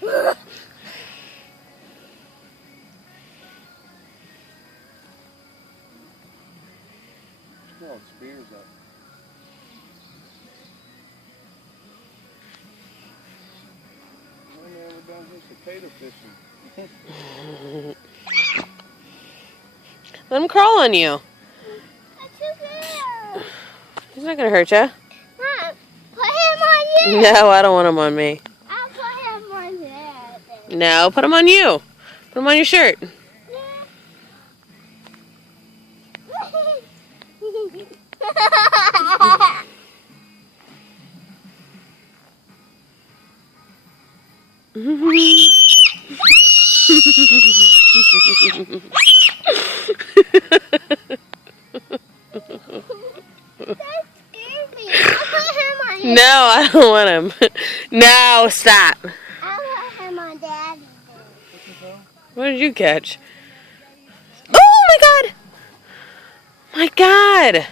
Smell spears up. Oh man, we're down here cicada fishing. Let him crawl on you. That's too bad. He's not gonna hurt you. Mom, put him on you. No, I don't want him on me. I'll put him on there. No, put him on you. Put him on your shirt. No, I don't want him. No, stop. I'll put him on Daddy. What did you catch? Oh my God! My God!